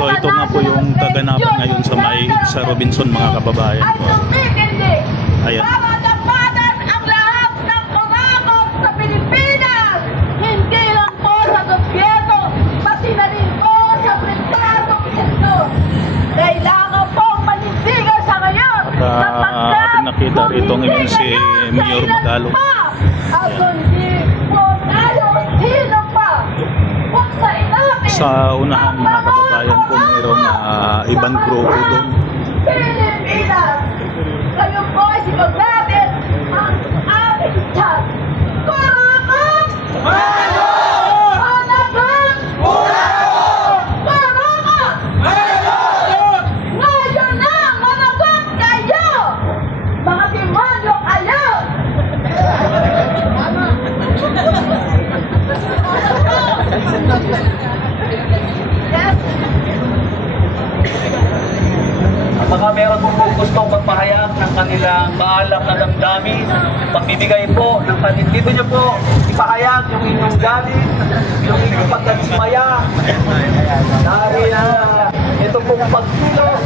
So ito nga po yung kaganapan ngayon sa Robinson, mga kababayan ko. Ayan. Papatapadan ang lahat ng pangakot sa Pilipinas. Hindi lang po sa gobyerno, pati na rin po sa pribadong sektor. Kailangan po manindigan sa ngayon. At nakita rito ngayon si Mayor Magalong. At hindi po tayo sino pa. Kung sa inamin, Sa unahan, mga kababayan ko, mayroong ibang grupo doon. Pilipinas, kayo po ay sigurado ang aming chat. Kurakan! Managon! Managon! Kurakan! Managon! Ngayon na, managon kayo! Mga demonyo kayo! Yes. Baka meron po gustong magpahayag ng kanilang maalap na damdamin, pagbibigay po ng kanilang, dito nyo po ipahayag yung inyong galit, yung inyong pagkadismaya, dahil ito pong pagtulong